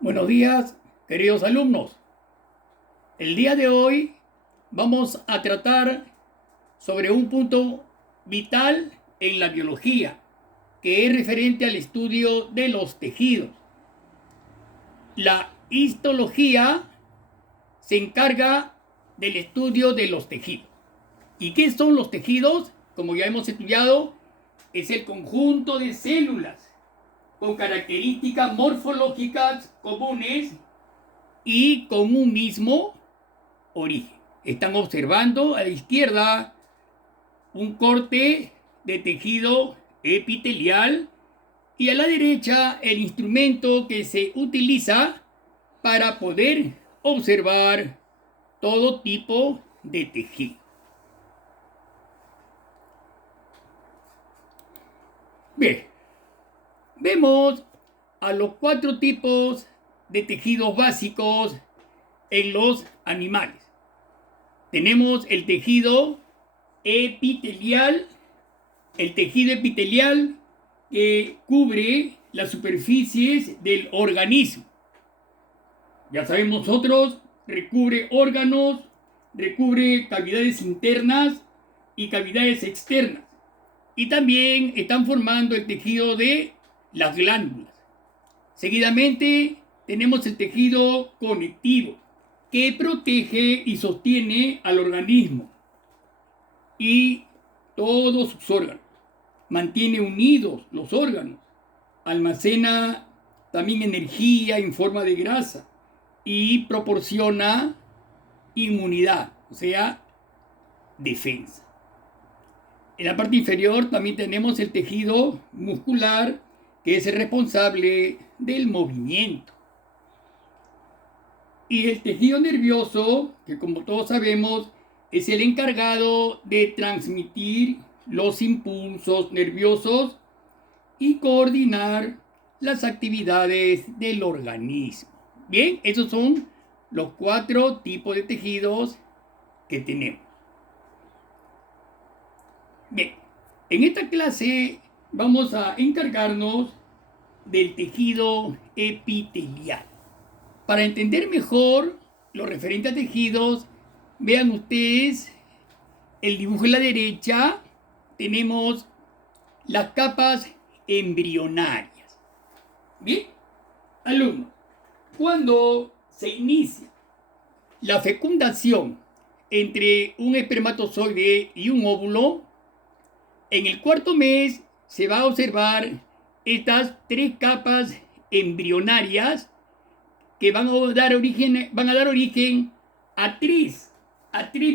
Buenos días, queridos alumnos. El día de hoy vamos a tratar sobre un punto vital en la biología, que es referente al estudio de los tejidos. La histología se encarga del estudio de los tejidos. ¿Y qué son los tejidos? Como ya hemos estudiado, es el conjunto de células con características morfológicas comunes y con un mismo origen. Están observando a la izquierda un corte de tejido epitelial y a la derecha el instrumento que se utiliza para poder observar todo tipo de tejido. Bien, vemos a los 4 tipos de tejidos básicos en los animales. Tenemos el tejido epitelial, que cubre las superficies del organismo. Ya sabemos nosotros, recubre órganos, recubre cavidades internas y cavidades externas. Y también están formando el tejido de las glándulas. Seguidamente tenemos el tejido conectivo, que protege y sostiene al organismo y todos sus órganos. Mantiene unidos los órganos. Almacena también energía en forma de grasa y proporciona inmunidad, o sea, defensa. En la parte inferior también tenemos el tejido muscular, que es el responsable del movimiento. Y el tejido nervioso, que como todos sabemos, es el encargado de transmitir los impulsos nerviosos y coordinar las actividades del organismo. Bien, esos son los 4 tipos de tejidos que tenemos. Bien, en esta clase vamos a encargarnos del tejido epitelial. Para entender mejor lo referente a tejidos, vean ustedes el dibujo en la derecha. Tenemos las capas embrionarias. Bien, alumnos, cuando se inicia la fecundación entre un espermatozoide y un óvulo, en el 4º mes se va a observar estas 3 capas embrionarias que van a dar origen a tres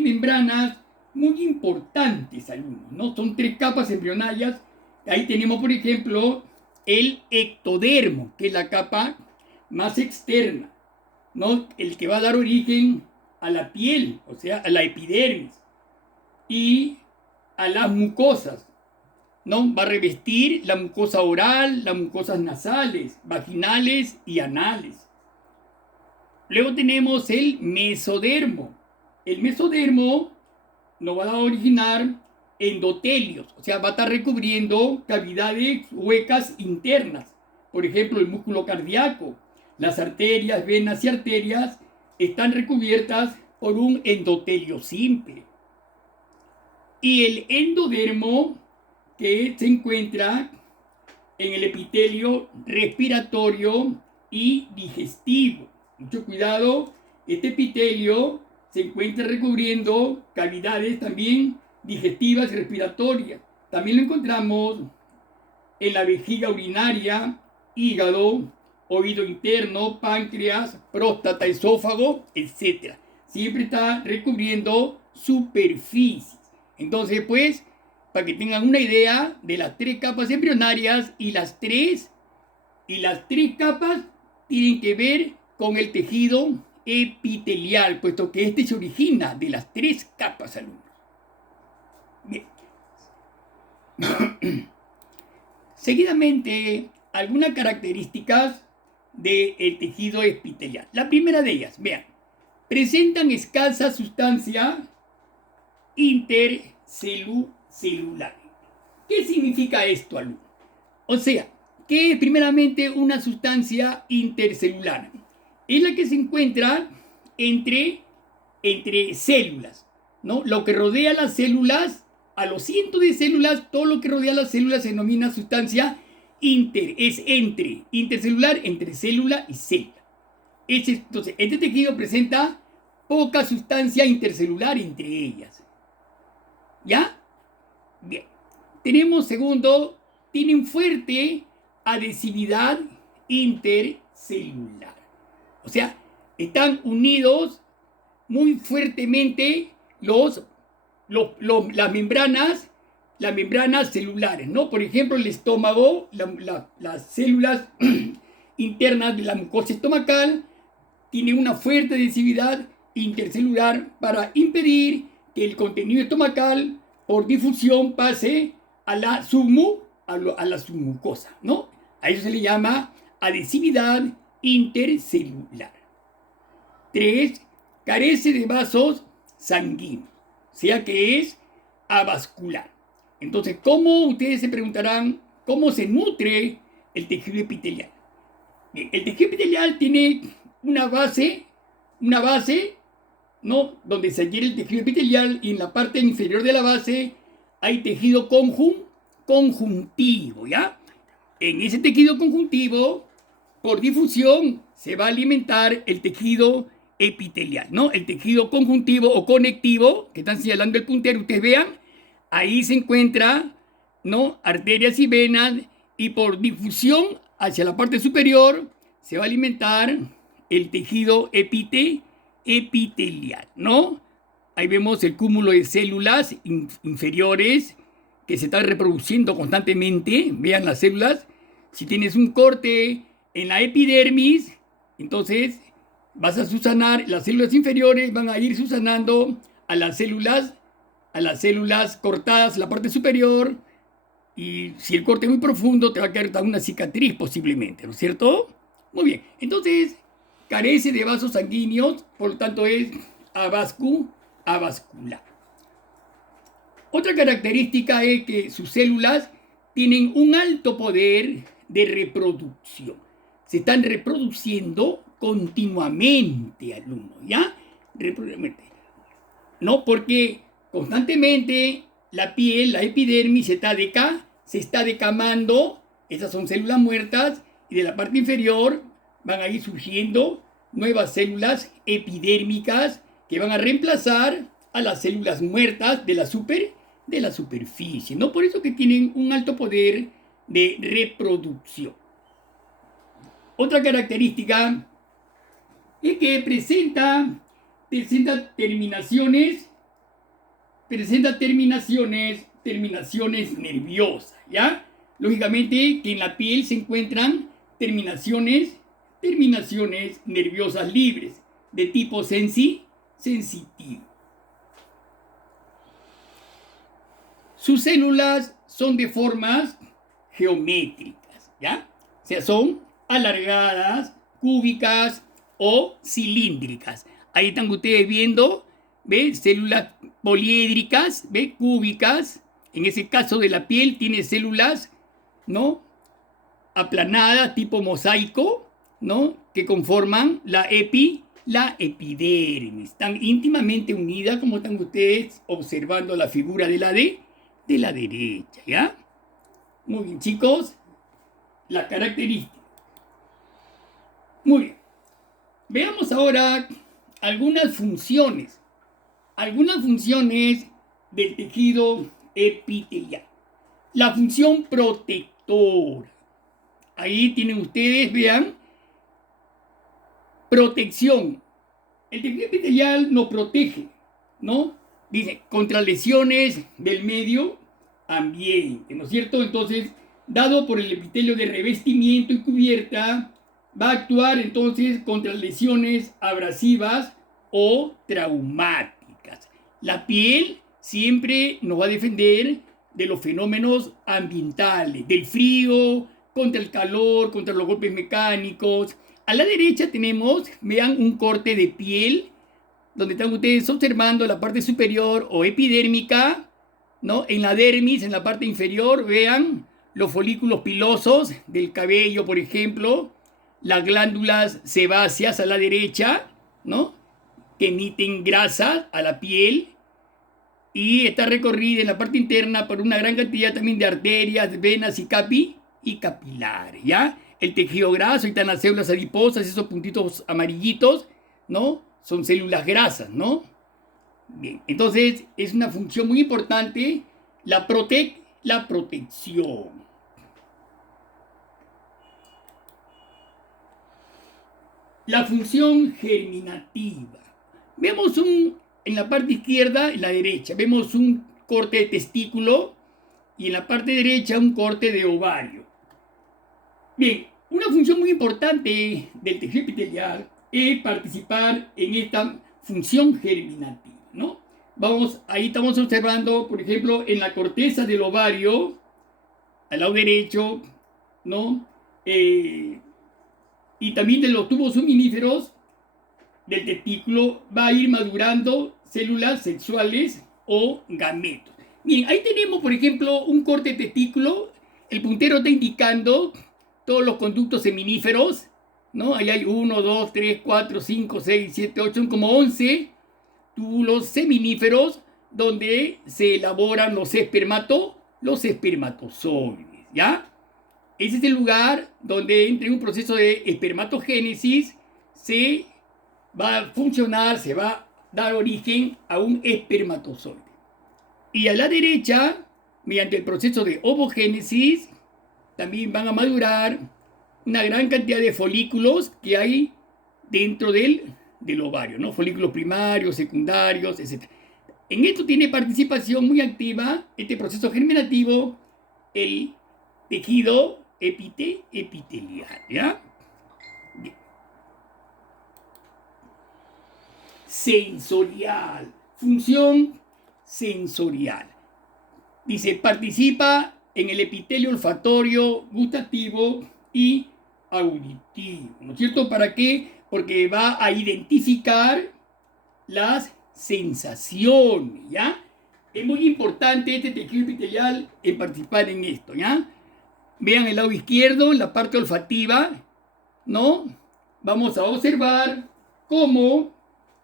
membranas muy importantes, alumnos, ¿no? Son 3 capas embrionarias. Ahí tenemos, por ejemplo, el ectodermo, que es la capa más externa, ¿no? El que va a dar origen a la piel, o sea, a la epidermis y a las mucosas, ¿no? Va a revestir la mucosa oral, las mucosas nasales, vaginales y anales. Luego tenemos el mesodermo. El mesodermo nos va a originar endotelios, o sea, va a estar recubriendo cavidades huecas internas. Por ejemplo, el músculo cardíaco, las arterias, venas y arterias están recubiertas por un endotelio simple. Y el endodermo, que se encuentra en el epitelio respiratorio y digestivo. Mucho cuidado, este epitelio se encuentra recubriendo cavidades también digestivas y respiratorias. También lo encontramos en la vejiga urinaria, hígado, oído interno, páncreas, próstata, esófago, etc. Siempre está recubriendo superficies. Entonces, pues, para que tengan una idea de las 3 capas embrionarias y las tres capas tienen que ver con el tejido epitelial, puesto que este se origina de las 3 capas, alumnos. Bien. Seguidamente, algunas características del tejido epitelial. La primera de ellas, vean, presentan escasa sustancia intercelular. ¿Qué significa esto, alumno? O sea, ¿qué es primeramente una sustancia intercelular? es la que se encuentra entre células, ¿no? Lo que rodea las células, a los cientos de células, todo lo que rodea las células se denomina sustancia intercelular, entre célula y célula. Entonces, este tejido presenta poca sustancia intercelular entre ellas. ¿Ya? Bien. Tenemos, segundo, tienen fuerte adhesividad intercelular. O sea, están unidos muy fuertemente las membranas celulares, ¿no? Por ejemplo, el estómago, las células internas de la mucosa estomacal tienen una fuerte adhesividad intercelular para impedir que el contenido estomacal por difusión pase a la submucosa, ¿no? A eso se le llama adhesividad intercelular. 3. Carece de vasos sanguíneos, o sea que es avascular. Entonces, ¿cómo ustedes se preguntarán cómo se nutre el tejido epitelial? Bien, el tejido epitelial tiene una base, ¿no? Donde se adhiere el tejido epitelial, y en la parte inferior de la base hay tejido conjuntivo, ¿ya? En ese tejido conjuntivo, por difusión, se va a alimentar el tejido epitelial, ¿no? El tejido conjuntivo o conectivo, que están señalando el puntero, ustedes vean, ahí se encuentra, ¿no? Arterias y venas, y por difusión hacia la parte superior se va a alimentar el tejido epitelial, ¿no? Ahí vemos el cúmulo de células inferiores que se están reproduciendo constantemente. Vean las células. Si tienes un corte en la epidermis, entonces vas a susanar, las células inferiores van a ir susanando a las células cortadas en la parte superior, y si el corte es muy profundo te va a quedar una cicatriz posiblemente, ¿no es cierto? Muy bien, entonces carece de vasos sanguíneos, por lo tanto es avascular. Otra característica es que sus células tienen un alto poder de reproducción. Se están reproduciendo continuamente, alumnos, ¿ya? No, porque constantemente la piel, la epidermis se está decamando. Esas son células muertas, y de la parte inferior van a ir surgiendo nuevas células epidérmicas que van a reemplazar a las células muertas de la superficie, ¿no? Por eso que tienen un alto poder de reproducción. Otra característica es que presenta terminaciones nerviosas, ¿ya? Lógicamente que en la piel se encuentran terminaciones nerviosas libres de tipo sensitivo. Sus células son de formas geométricas, ¿ya? O sea, son alargadas, cúbicas o cilíndricas. Ahí están ustedes viendo, ¿ve? Células poliédricas, ¿ve? Cúbicas. En ese caso de la piel tiene células, ¿no? Aplanadas, tipo mosaico, ¿no? Que conforman la epidermis. Están íntimamente unidas, como están ustedes observando la figura de la derecha, ¿ya? Muy bien, chicos. La característica. Muy bien. Veamos ahora algunas funciones del tejido epitelial. La función protectora. Ahí tienen ustedes, vean, protección. El tejido epitelial nos protege, ¿no? Dice, contra lesiones del medio ambiente, ¿no es cierto? Entonces, dado por el epitelio de revestimiento y cubierta, va a actuar entonces contra lesiones abrasivas o traumáticas. La piel siempre nos va a defender de los fenómenos ambientales, del frío, contra el calor, contra los golpes mecánicos. A la derecha tenemos, vean, un corte de piel, donde están ustedes observando la parte superior o epidérmica, ¿no? En la dermis, en la parte inferior, vean los folículos pilosos del cabello, por ejemplo, las glándulas sebáceas a la derecha, ¿no? Que emiten grasa a la piel, y está recorrida en la parte interna por una gran cantidad también de arterias, venas y capilares, ¿ya? El tejido graso, y están las células adiposas, esos puntitos amarillitos, ¿no? Son células grasas, ¿no? Bien, entonces es una función muy importante la protección. La función germinativa. Vemos en la parte izquierda, en la derecha, vemos un corte de testículo, y en la parte derecha un corte de ovario. Bien, una función muy importante del tejido epitelial es participar en esta función germinativa, ¿no? Ahí estamos observando, por ejemplo, en la corteza del ovario, al lado derecho, ¿no? Y también de los tubos suminíferos del testículo va a ir madurando células sexuales o gametos. Bien, ahí tenemos, por ejemplo, un corte de testículo. El puntero está indicando todos los conductos seminíferos, ¿no? Ahí hay 1, 2, 3, 4, 5, 6, 7, 8, son como 11 túbulos seminíferos donde se elaboran los espermatozoides, ¿ya? Ese es el lugar donde, entre un proceso de espermatogénesis, se va a funcionar, se va a dar origen a un espermatozoide. Y a la derecha, mediante el proceso de ovogénesis, también van a madurar una gran cantidad de folículos que hay dentro del ovario, ¿no? Folículos primarios, secundarios, etc. En esto tiene participación muy activa este proceso germinativo, el tejido epitelial, ¿ya? Bien. Sensorial, función sensorial. Dice, participa en el epitelio olfatorio, gustativo y auditivo, ¿no es cierto? ¿Para qué? Porque va a identificar las sensaciones, ¿ya? Es muy importante este tejido epitelial en participar en esto, ¿ya? Vean el lado izquierdo, en la parte olfativa, ¿no? Vamos a observar cómo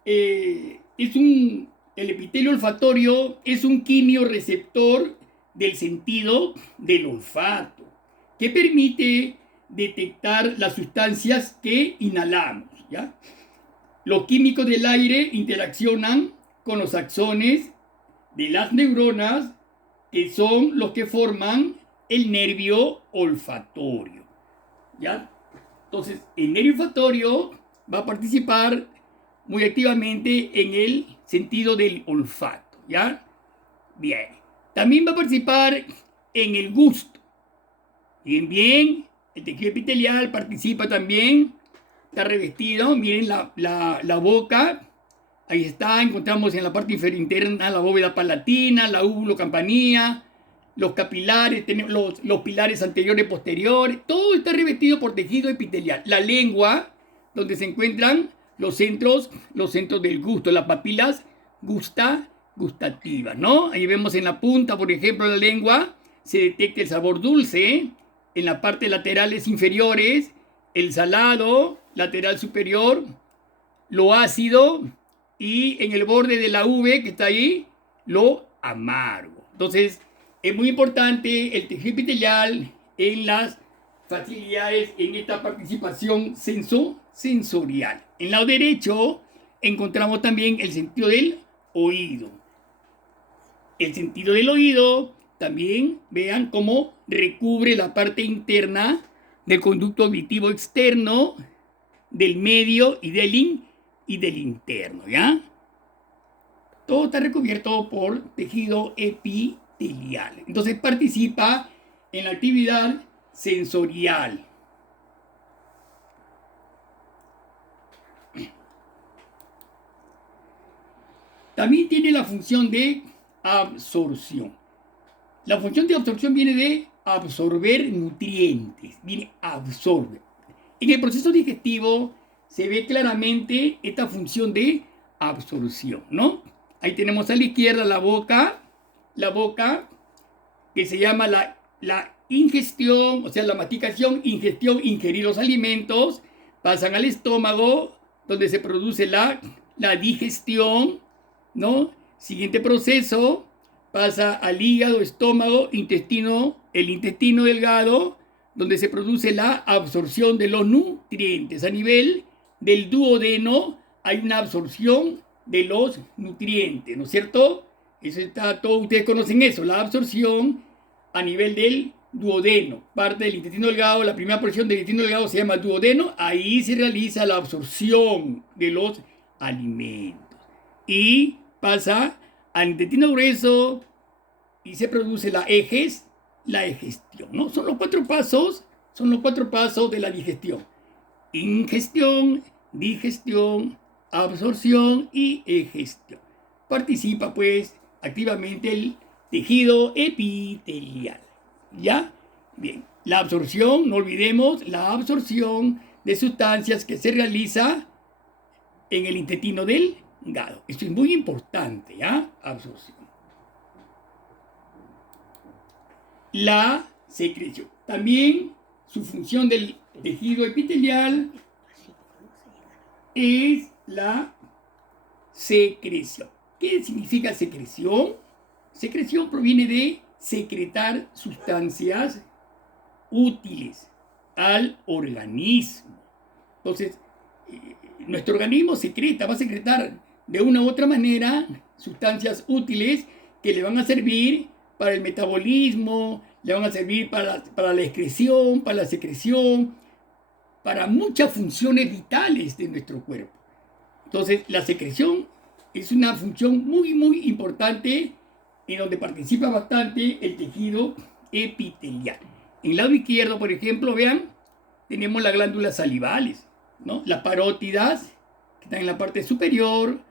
el epitelio olfatorio es un quimioreceptor del sentido del olfato, que permite detectar las sustancias que inhalamos, ¿ya? Los químicos del aire interaccionan con los axones de las neuronas, que son los que forman el nervio olfatorio, ¿ya? Entonces, el nervio olfatorio va a participar muy activamente en el sentido del olfato, ¿ya? Bien. También va a participar en el gusto. Bien, el tejido epitelial participa también, está revestido, miren la boca, ahí está, encontramos en la parte interna la bóveda palatina, la úvulo campanilla, los capilares, tenemos los pilares anteriores y posteriores, todo está revestido por tejido epitelial. La lengua, donde se encuentran los centros del gusto, las papilas gustativas, ¿no? Ahí vemos en la punta, por ejemplo, de la lengua, se detecta el sabor dulce, en la parte laterales inferiores, el salado, lateral superior, lo ácido, y en el borde de la V que está ahí, lo amargo. Entonces, es muy importante el tejido epitelial en las facilidades, en esta participación sensorial. En el lado derecho encontramos también el sentido del oído. El sentido del oído también, vean cómo recubre la parte interna del conducto auditivo externo, del medio y del interno, ¿ya? Todo está recubierto por tejido epitelial. Entonces participa en la actividad sensorial. También tiene la función de absorción. La función de absorción viene de absorber nutrientes, viene absorbe. En el proceso digestivo se ve claramente esta función de absorción, ¿no? Ahí tenemos a la izquierda la boca que se llama la ingestión, o sea, la masticación, ingestión, ingerir los alimentos, pasan al estómago, donde se produce la digestión, ¿no? Siguiente proceso, pasa al hígado, estómago, intestino, el intestino delgado, donde se produce la absorción de los nutrientes. A nivel del duodeno hay una absorción de los nutrientes, ¿no es cierto? Eso está todo, ustedes conocen eso, la absorción a nivel del duodeno, parte del intestino delgado, la primera porción del intestino delgado se llama duodeno, ahí se realiza la absorción de los alimentos y pasa al intestino grueso y se produce la egestión, ¿no? Son los cuatro pasos de la digestión: ingestión, digestión, absorción y egestión. Participa pues activamente el tejido epitelial. ¿Ya? Bien. La absorción, no olvidemos, la absorción de sustancias que se realiza en el intestino delgado. Esto es muy importante, ¿ya? Absorción. La secreción. También su función del tejido epitelial es la secreción. ¿Qué significa secreción? Secreción proviene de secretar sustancias útiles al organismo. Entonces, nuestro organismo va a secretar de una u otra manera sustancias útiles que le van a servir para el metabolismo, le van a servir para la excreción, para la secreción, para muchas funciones vitales de nuestro cuerpo. Entonces, la secreción es una función muy, muy importante en donde participa bastante el tejido epitelial. En el lado izquierdo, por ejemplo, vean, tenemos las glándulas salivales, ¿no? Las parótidas, que están en la parte superior,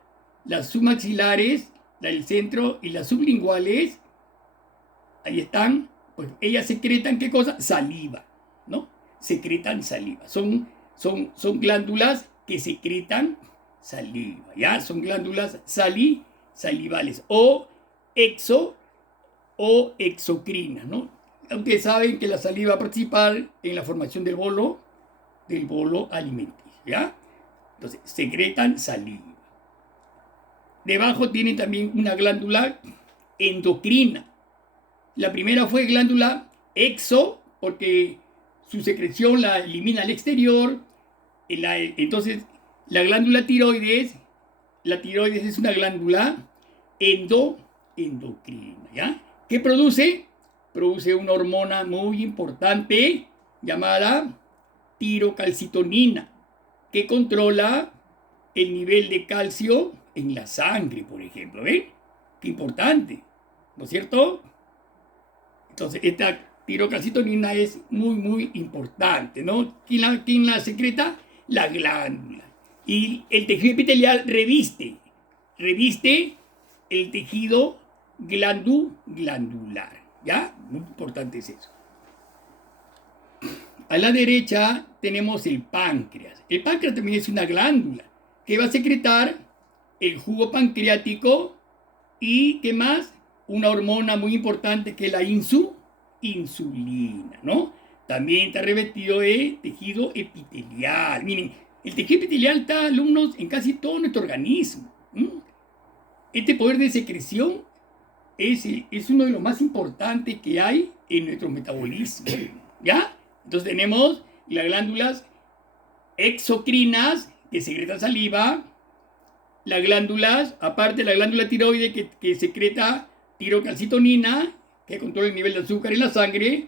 las submaxilares, la del centro y las sublinguales, ahí están, pues ellas secretan, ¿qué cosa? Saliva, ¿no? Secretan saliva. Son glándulas que secretan saliva, ¿ya? Son glándulas salivales o exocrinas, ¿no? Ustedes saben que la saliva va a participar en la formación del bolo alimenticio, ¿ya? Entonces, secretan saliva. Debajo tienen también una glándula endocrina. La primera fue glándula porque su secreción la elimina al exterior. Entonces, la glándula tiroides es una glándula endocrina, ¿ya? ¿Qué produce? Produce una hormona muy importante llamada tirocalcitonina, que controla el nivel de calcio en la sangre, por ejemplo. ¿Ven? Qué importante, ¿no es cierto? Entonces, esta tirocalcitonina es muy, muy importante, ¿no? ¿Quién la secreta? La glándula. Y el tejido epitelial reviste el tejido glandular, ¿ya? Muy importante es eso. A la derecha tenemos el páncreas. El páncreas también es una glándula que va a secretar el jugo pancreático y, ¿qué más? Una hormona muy importante que es la insulina, ¿no? También está revestido de tejido epitelial. Miren, el tejido epitelial está, alumnos, en casi todo nuestro organismo. Este poder de secreción es uno de los más importantes que hay en nuestro metabolismo, ¿ya? Entonces tenemos las glándulas exocrinas que secretan saliva, las glándulas, aparte la glándula tiroide que secreta tirocalcitonina, que controla el nivel de azúcar en la sangre,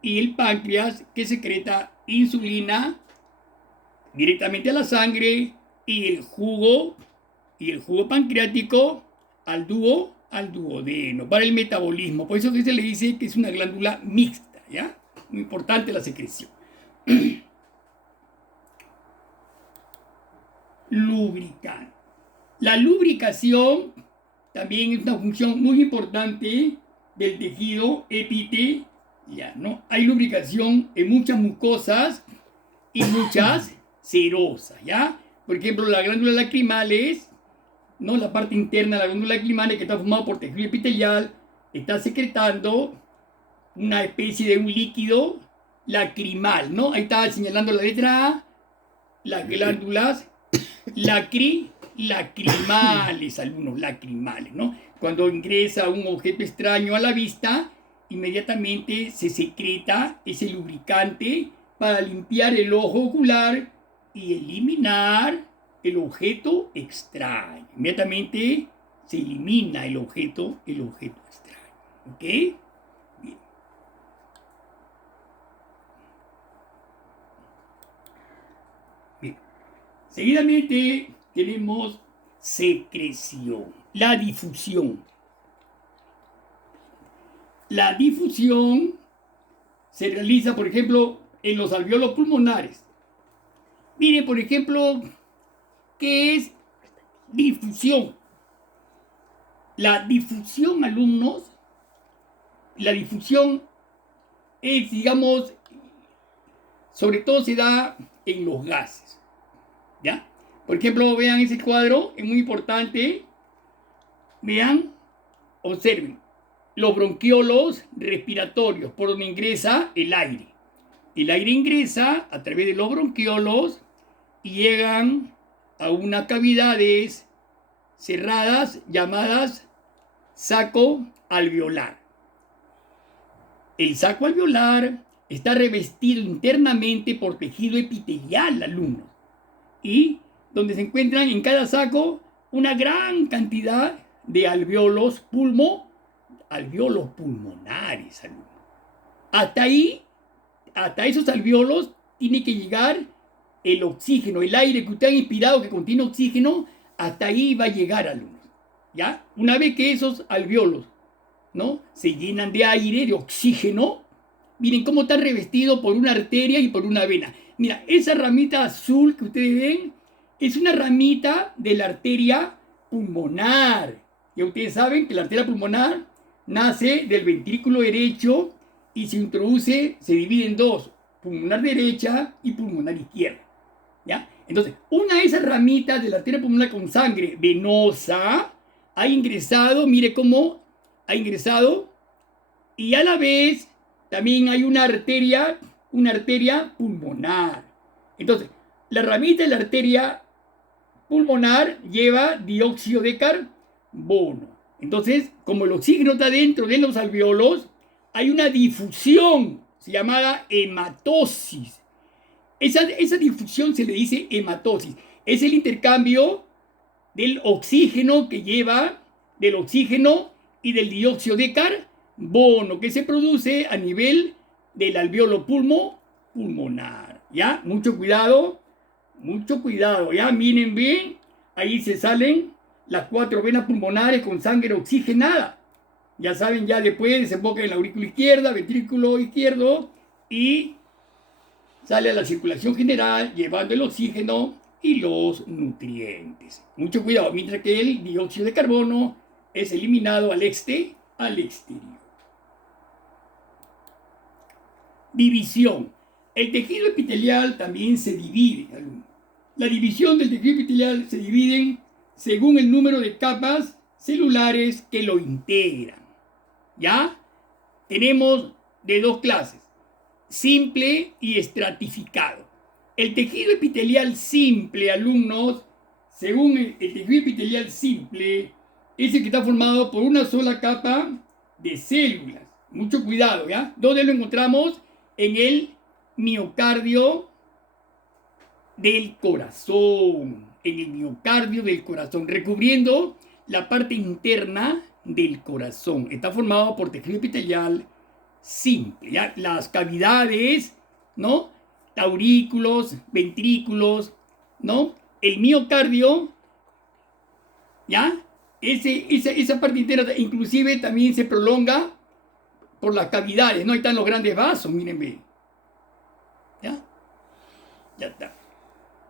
y el páncreas que secreta insulina directamente a la sangre, y el jugo pancreático al duodeno para el metabolismo. Por eso que se le dice que es una glándula mixta, ¿ya? Muy importante la secreción. Lubricante. La lubricación también es una función muy importante del tejido epitelial, ¿no? Hay lubricación en muchas mucosas y muchas serosas, ¿ya? Por ejemplo, la glándula lacrimales, ¿no? La parte interna de la glándula lacrimales, que está formada por tejido epitelial, está secretando una especie de un líquido lacrimal, ¿no? Ahí está señalando la letra A, las glándulas lacrimales, alumnos, lacrimales, ¿no? Cuando ingresa un objeto extraño a la vista, inmediatamente se secreta ese lubricante para limpiar el ojo ocular y eliminar el objeto extraño. Inmediatamente se elimina el objeto extraño. ¿Ok? Bien. Bien. Seguidamente tenemos secreción, la difusión. La difusión se realiza, por ejemplo, en los alvéolos pulmonares. Miren, por ejemplo, ¿qué es difusión? La difusión, alumnos, la difusión es, digamos, sobre todo se da en los gases. ¿Ya? Por ejemplo, vean ese cuadro, es muy importante. Vean, observen, los bronquiolos respiratorios, por donde ingresa el aire. El aire ingresa a través de los bronquiolos y llegan a unas cavidades cerradas llamadas saco alveolar. El saco alveolar está revestido internamente por tejido epitelial, alumnos, y donde se encuentran en cada saco una gran cantidad de alvéolos pulmonares, alumnos. Hasta ahí, hasta esos alvéolos tiene que llegar el oxígeno, el aire que usted ha inspirado que contiene oxígeno, hasta ahí va a llegar, alumnos. ¿Ya? Una vez que esos alvéolos, ¿no?, se llenan de aire, de oxígeno, miren cómo están revestidos por una arteria y por una vena. Mira, esa ramita azul que ustedes ven es una ramita de la arteria pulmonar. Ya ustedes saben que la arteria pulmonar nace del ventrículo derecho y se introduce, se divide en dos, pulmonar derecha y pulmonar izquierda. ¿Ya? Entonces, una de esas ramitas de la arteria pulmonar con sangre venosa ha ingresado, mire cómo ha ingresado, y a la vez también hay una arteria pulmonar. Entonces, la ramita de la arteria pulmonar lleva dióxido de carbono. Entonces, como el oxígeno está dentro de los alvéolos, hay una difusión llamada hematosis. Esa difusión se le dice hematosis. Es el intercambio del oxígeno que lleva, del oxígeno y del dióxido de carbono que se produce a nivel del alvéolo pulmonar. ¿Ya? Mucho cuidado, ¿ya? Miren bien, ahí se salen las 4 venas pulmonares con sangre oxigenada. Ya saben, ya después desemboca en la aurícula izquierda, ventrículo izquierdo, y sale a la circulación general llevando el oxígeno y los nutrientes. Mucho cuidado, mientras que el dióxido de carbono es eliminado al exterior. División. El tejido epitelial también se divide. La división del tejido epitelial se divide según el número de capas celulares que lo integran. ¿Ya? Tenemos de dos clases, simple y estratificado. El tejido epitelial simple, alumnos, según el tejido epitelial simple, es el que está formado por una sola capa de células. Mucho cuidado, ¿ya? ¿Dónde lo encontramos? En el miocardio del corazón. En el miocardio del corazón, recubriendo la parte interna del corazón. Está formado por tejido epitelial simple, ¿ya? Las cavidades, ¿no?, aurículos, ventrículos, ¿no? El miocardio, ¿ya? Esa parte interna inclusive también se prolonga por las cavidades, ¿no? Ahí están los grandes vasos, mírenme. ¿Ya? Ya está.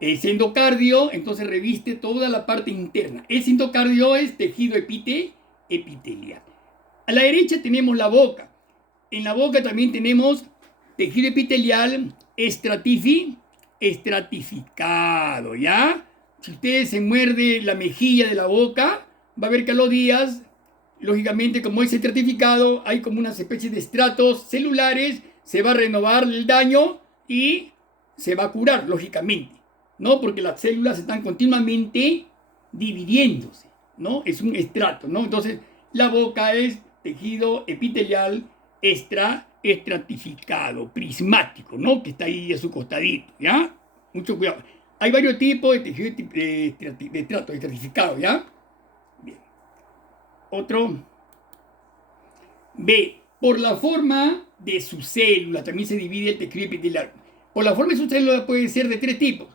Ese endocardio, entonces, reviste toda la parte interna. Ese endocardio es tejido epitelial. A la derecha tenemos la boca. En la boca también tenemos tejido epitelial estratificado, ¿ya? Si usted se muerde la mejilla de la boca, va a ver que a los días, lógicamente, como es estratificado, hay como unas especies de estratos celulares, se va a renovar el daño y se va a curar, lógicamente, ¿no? Porque las células están continuamente dividiéndose, ¿no? Es un estrato, ¿no? Entonces, la boca es tejido epitelial estratificado, prismático, ¿no? Que está ahí a su costadito, ¿ya? Mucho cuidado. Hay varios tipos de tejido de estrato estratificado, ¿ya? Bien. Otro. B. Por la forma de su célula, también se divide el tejido epitelial. Por la forma de su célula puede ser de tres tipos: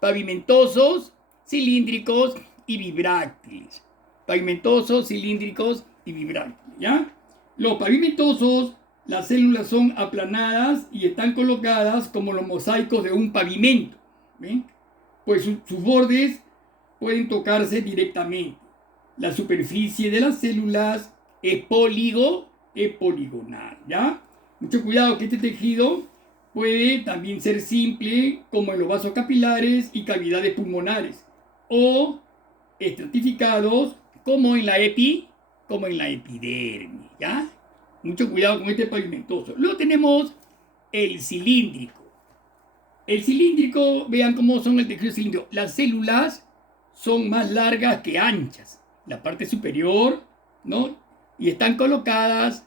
pavimentosos, cilíndricos y vibráctiles. Pavimentosos, cilíndricos y vibráctiles, ¿ya? Los pavimentosos, las células son aplanadas y están colocadas como los mosaicos de un pavimento, ¿ven? Pues sus bordes pueden tocarse directamente. La superficie de las células es poligonal, ¿ya? Mucho cuidado que este tejido puede también ser simple, como en los vasos capilares y cavidades pulmonares, o estratificados, como en la epidermis, ¿ya? Mucho cuidado con este pavimentoso. Luego tenemos el cilíndrico. El cilíndrico, vean cómo son el tejido cilíndrico. Las células son más largas que anchas. La parte superior, ¿no? Y están colocadas,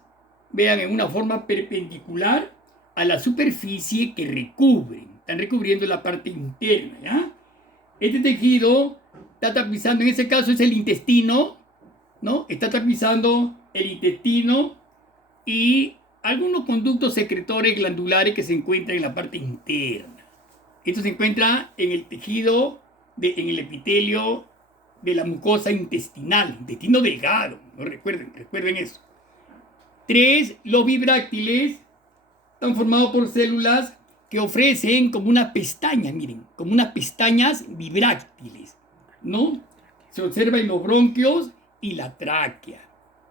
vean, en una forma perpendicular a la superficie que recubren. Están recubriendo la parte interna, ¿ya? Este tejido está tapizando, en ese caso es el intestino, ¿no? Está tapizando el intestino y algunos conductos secretores glandulares que se encuentran en la parte interna. Esto se encuentra en el tejido, en el epitelio de la mucosa intestinal, intestino delgado, ¿no? Recuerden eso. 3. Los vibráctiles están formados por células que ofrecen como unas pestañas, miren, como unas pestañas vibráctiles, ¿no? Se observa en los bronquios y la tráquea.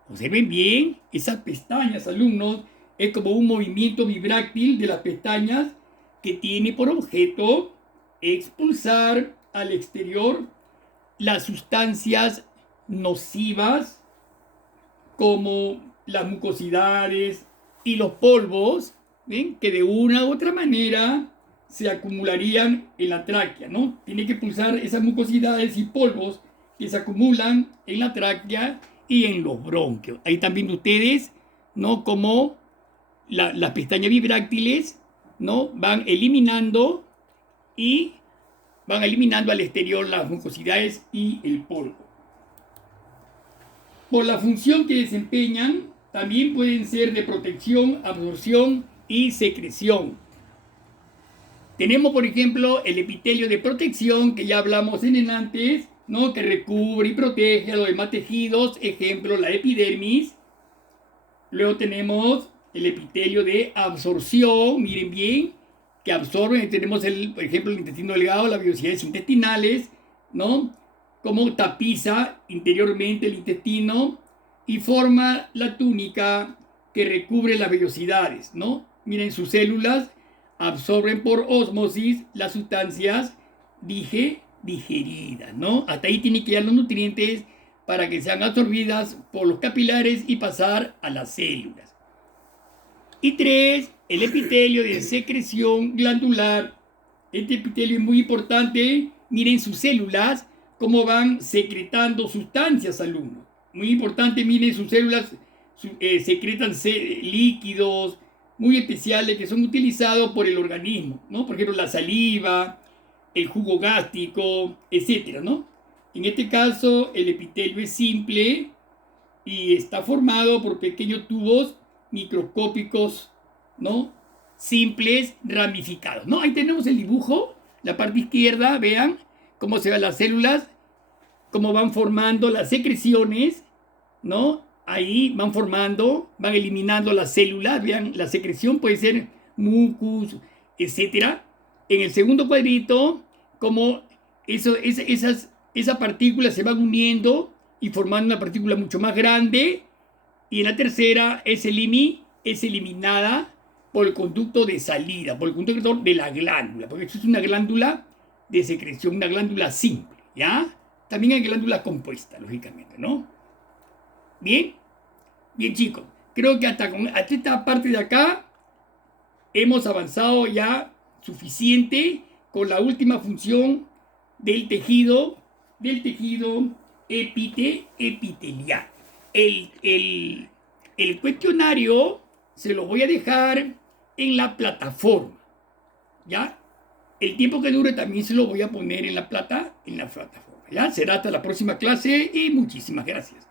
Observen bien, esas pestañas, alumnos, es como un movimiento vibráctil de las pestañas que tiene por objeto expulsar al exterior las sustancias nocivas como las mucosidades y los polvos, ¿ven? Que de una u otra manera se acumularían en la tráquea, ¿no? Tiene que expulsar esas mucosidades y polvos que se acumulan en la tráquea y en los bronquios. Ahí están viendo ustedes, ¿no? Como las pestañas vibráctiles, ¿no? Van eliminando al exterior las mucosidades y el polvo. Por la función que desempeñan, también pueden ser de protección, absorción y secreción. Tenemos, por ejemplo, el epitelio de protección, que ya hablamos en antes, ¿no? Que recubre y protege a los demás tejidos, ejemplo, la epidermis. Luego tenemos el epitelio de absorción, miren bien, que absorben, tenemos, por ejemplo, el intestino delgado, las vellosidades intestinales, ¿no? Como tapiza interiormente el intestino y forma la túnica que recubre las vellosidades, ¿no? Miren, sus células absorben por ósmosis las sustancias digeridas, ¿no? Hasta ahí tienen que llegar los nutrientes para que sean absorbidas por los capilares y pasar a las células. Y 3, el epitelio de secreción glandular. Este epitelio es muy importante. Miren sus células, cómo van secretando sustancias, alumnos. Muy importante, miren sus células, secretan líquidos muy especiales que son utilizados por el organismo, ¿no? Por ejemplo, la saliva, el jugo gástrico, etcétera, ¿no? En este caso, el epitelio es simple y está formado por pequeños tubos microscópicos, ¿no? Simples, ramificados, ¿no? Ahí tenemos el dibujo, la parte izquierda, vean cómo se ven las células, cómo van formando las secreciones, ¿no? Ahí van formando, van eliminando las células, vean, la secreción puede ser mucus, etcétera. En el segundo cuadrito, como esas partículas se van uniendo y formando una partícula mucho más grande, y en la tercera es eliminada por el conducto de salida, por el conducto de la glándula, porque esto es una glándula de secreción, una glándula simple, ¿ya? También hay glándulas compuestas, lógicamente, ¿no? Bien, bien, chicos, creo que hasta esta parte de acá hemos avanzado ya suficiente con la última función del tejido epitelial. El cuestionario se lo voy a dejar en la plataforma, ¿ya? El tiempo que dure también se lo voy a poner en la plataforma, ¿ya? Será hasta la próxima clase y muchísimas gracias.